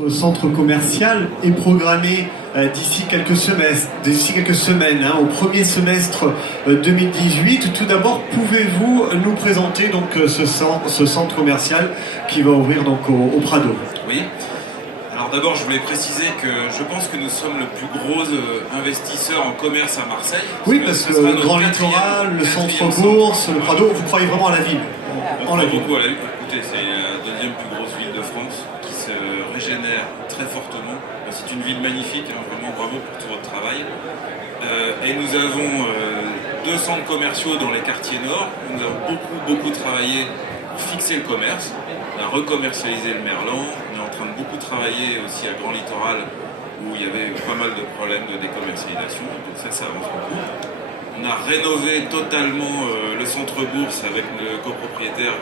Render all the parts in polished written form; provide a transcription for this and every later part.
Le centre commercial est programmé d'ici quelques semaines, au premier semestre 2018. Tout d'abord, pouvez-vous nous présenter donc ce centre commercial qui va ouvrir donc au Prado? Oui. Alors d'abord, je voulais préciser que je pense que nous sommes le plus gros investisseur en commerce à Marseille. Oui, parce que le Grand Littoral, le centre-bourse, le Prado, vous croyez vraiment à la ville? On croit beaucoup à la ville. Écoutez, c'est la deuxième plus grosse ville de France qui se régénère très fortement. C'est une ville magnifique, vraiment bravo pour tout votre travail. Et nous avons deux centres commerciaux dans les quartiers nord. Nous avons beaucoup travaillé pour fixer le commerce. On a recommercialisé le Merlan. On est en train de beaucoup travailler aussi à Grand Littoral où il y avait pas mal de problèmes de décommercialisation. Donc ça avance beaucoup. On a rénové totalement le centre-bourse avec le copropriétaire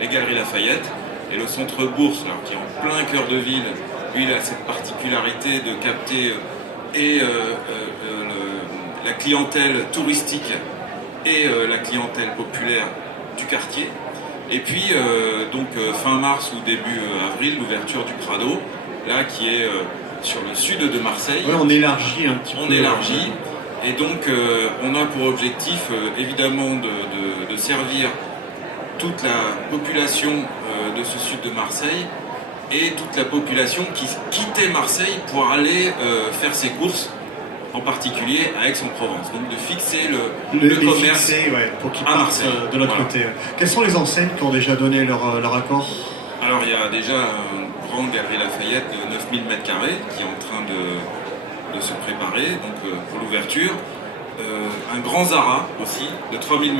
les Galeries Lafayette. Et le centre-bourse, qui est en plein cœur de ville, lui, il a cette particularité de capter la clientèle touristique et la clientèle populaire du quartier. Et puis, fin mars ou début avril, l'ouverture du Prado, là, qui est sur le sud de Marseille. Oui, on élargit un petit peu. On élargit. Et donc, on a pour objectif, évidemment, de servir toute la population de ce sud de Marseille et toute la population qui quittait Marseille pour aller faire ses courses, en particulier à Aix-en-Provence. Donc de fixer le commerce pour qu'ils partent de l'autre côté. Quelles sont les enseignes qui ont déjà donné leur accord? Alors il y a déjà un grand Galerie Lafayette de 9000 m² qui est en train de se préparer pour l'ouverture. Un grand Zara aussi de 3000 m²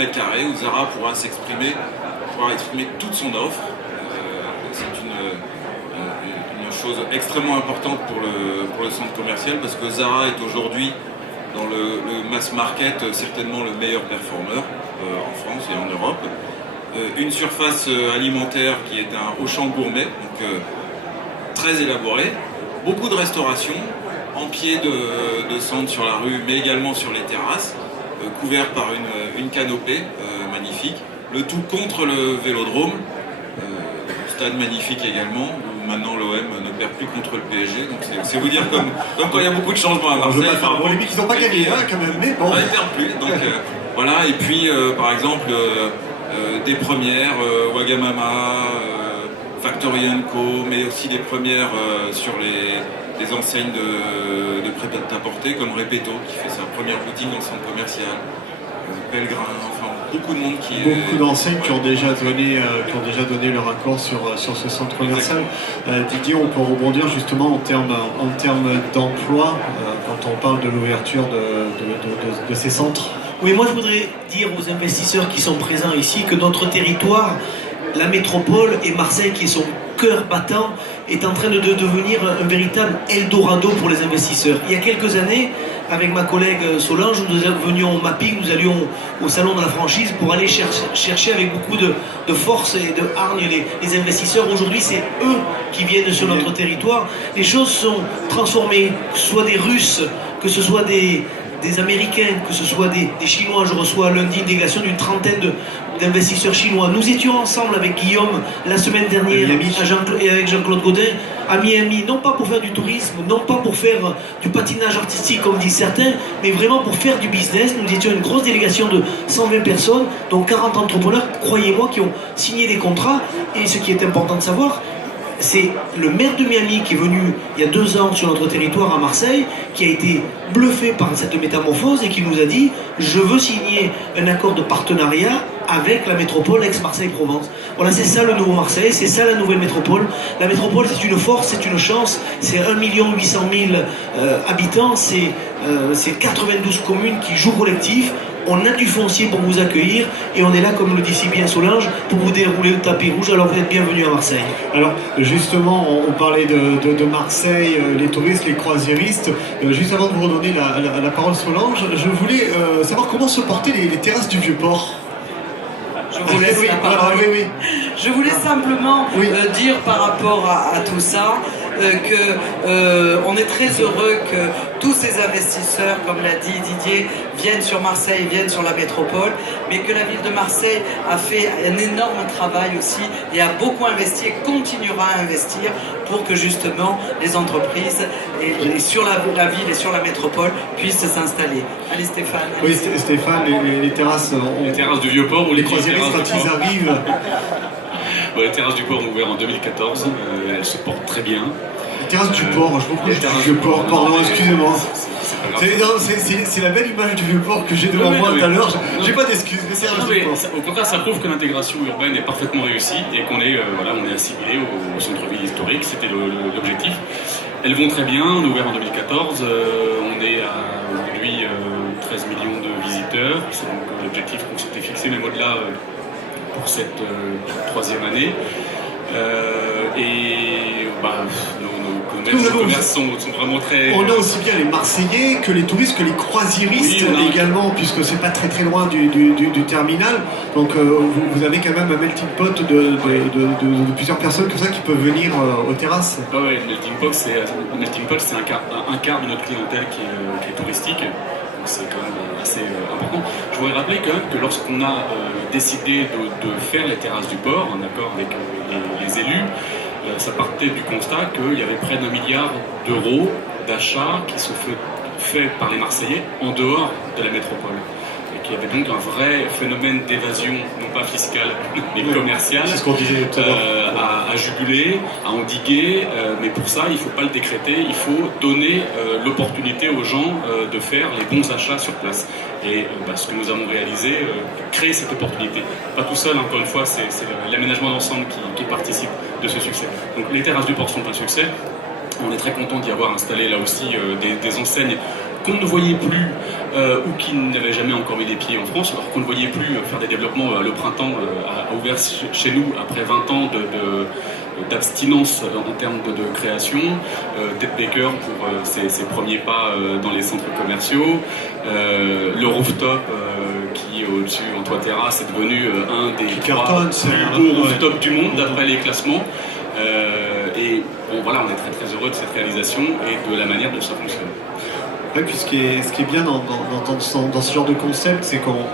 où Zara pourra exprimer toute son offre. C'est une chose extrêmement importante pour le centre commercial parce que Zara est aujourd'hui dans le mass market certainement le meilleur performeur en France et en Europe. Une surface alimentaire qui est un Auchan gourmet, donc très élaboré. Beaucoup de restauration en pied de centre sur la rue mais également sur les terrasses, couvert par une canopée magnifique. Le tout contre le Vélodrome, stade magnifique également, où maintenant l'OM ne perd plus contre le PSG. Donc c'est vous dire comme quand il y a beaucoup de changements à Marseille. Les mecs, ils n'ont pas gagné quand même, mais bon. Ils ne perdent plus. Donc voilà, et puis par exemple des premières, Wagamama, Factory & Co, mais aussi des premières sur les enseignes de prêt-à-porter comme Repetto qui fait sa première boutique dans le centre commercial. Pellegrin, enfin beaucoup de monde beaucoup d'enseignes qui ont déjà donné leur accord sur ce centre commercial. Didier, on peut rebondir justement en termes d'emploi quand on parle de l'ouverture de ces centres. Oui, moi je voudrais dire aux investisseurs qui sont présents ici que notre territoire, la métropole et Marseille qui est son cœur battant, est en train de devenir un véritable Eldorado pour les investisseurs. Il y a quelques années, avec ma collègue Solange, nous venions au mapping, nous allions au salon de la franchise pour aller chercher avec beaucoup de force et de hargne les investisseurs. Aujourd'hui, c'est eux qui viennent sur notre territoire. Les choses sont transformées, que ce soit des Russes, que ce soit des Américains, que ce soit des Chinois. Je reçois lundi une délégation d'une trentaine d'investisseurs chinois. Nous étions ensemble avec Guillaume la semaine dernière et avec Jean-Claude Godin à Miami, non pas pour faire du tourisme, non pas pour faire du patinage artistique comme disent certains, mais vraiment pour faire du business. Nous étions une grosse délégation de 120 personnes, dont 40 entrepreneurs, croyez-moi, qui ont signé des contrats. Et ce qui est important de savoir, c'est le maire de Miami qui est venu il y a 2 ans sur notre territoire à Marseille, qui a été bluffé par cette métamorphose et qui nous a dit « Je veux signer un accord de partenariat avec la métropole Aix-Marseille-Provence ». Voilà, c'est ça le nouveau Marseille, c'est ça la nouvelle métropole. La métropole, c'est une force, c'est une chance, c'est 1 800 000 habitants, c'est 92 communes qui jouent collectif. On a du foncier pour vous accueillir et on est là, comme le dit si bien Solange, pour vous dérouler le tapis rouge. Alors vous êtes bienvenus à Marseille. Alors justement, on parlait de Marseille, les touristes, les croisiéristes. Juste avant de vous redonner la parole Solange, je voulais savoir comment se portaient les terrasses du Vieux-Port. Je vous laisse la parole. Je voulais simplement dire par rapport à tout ça, on est très heureux que tous ces investisseurs, comme l'a dit Didier, viennent sur Marseille, viennent sur la métropole, mais que la ville de Marseille a fait un énorme travail aussi et a beaucoup investi et continuera à investir pour que justement les entreprises et sur la ville et sur la métropole puissent s'installer. Allez Stéphane. Oui Stéphane, les terrasses... Les terrasses du Vieux-Port ou les croisiéristes quand ils arrivent... Bon, les terrasses du port ont ouvert en 2014, elles se portent très bien. Les terrasses du port, je comprends du Vieux-Port, pardon, excusez-moi. C'est la belle image du Vieux-Port que j'ai devant moi tout à l'heure. J'ai pas d'excuses, mais c'est un au contraire, ça prouve que l'intégration urbaine est parfaitement réussie et qu'on est, on est assimilé au centre-ville historique, c'était l'objectif. Elles vont très bien, on a ouvert en 2014, on est à aujourd'hui 13 millions de visiteurs, c'est donc l'objectif qu'on s'était fixé, même au-delà pour cette troisième année. Nos commerces sont vraiment très... On a aussi bien les Marseillais que les touristes, que les croisiéristes également, puisque c'est pas très loin du terminal. Donc vous avez quand même un melting pot de plusieurs personnes comme ça qui peuvent venir aux terrasses. Ah ouais, le melting pot, c'est un quart de notre clientèle qui est touristique. Donc c'est quand même assez important. Je voudrais rappeler quand même que lorsqu'on a décidé de faire les terrasses du port, en accord avec les élus, ça partait du constat qu'il y avait près d'1 milliard d'euros d'achats qui sont faits par les Marseillais en dehors de la métropole. Et qu'il y avait donc un vrai phénomène d'évasion, non pas fiscale, mais commerciale, c'est ce qu'on disait tout à l'heure. à juguler, à endiguer. Mais pour ça, il ne faut pas le décréter, il faut donner l'opportunité aux gens de faire les bons achats sur place. Et ce que nous avons réalisé, créer cette opportunité. Pas tout seul, encore une fois, c'est l'aménagement d'ensemble qui participe de ce succès. Donc les terrasses du port sont un succès. On est très content d'y avoir installé là aussi des enseignes qu'on ne voyait plus ou qui n'avaient jamais encore mis les pieds en France, alors qu'on ne voyait plus faire des développements. Le printemps a ouvert chez nous après 20 ans d'abstinence en termes de création. Ted Baker pour ses premiers pas dans les centres commerciaux. Le rooftop qui au-dessus en toit terrasse est devenu un des plus beaux rooftops du monde d'après les classements. Et bon, voilà, on est très très heureux de cette réalisation et de la manière dont ça fonctionne. Ouais, puis ce qui est bien dans ce genre de concept, c'est qu'on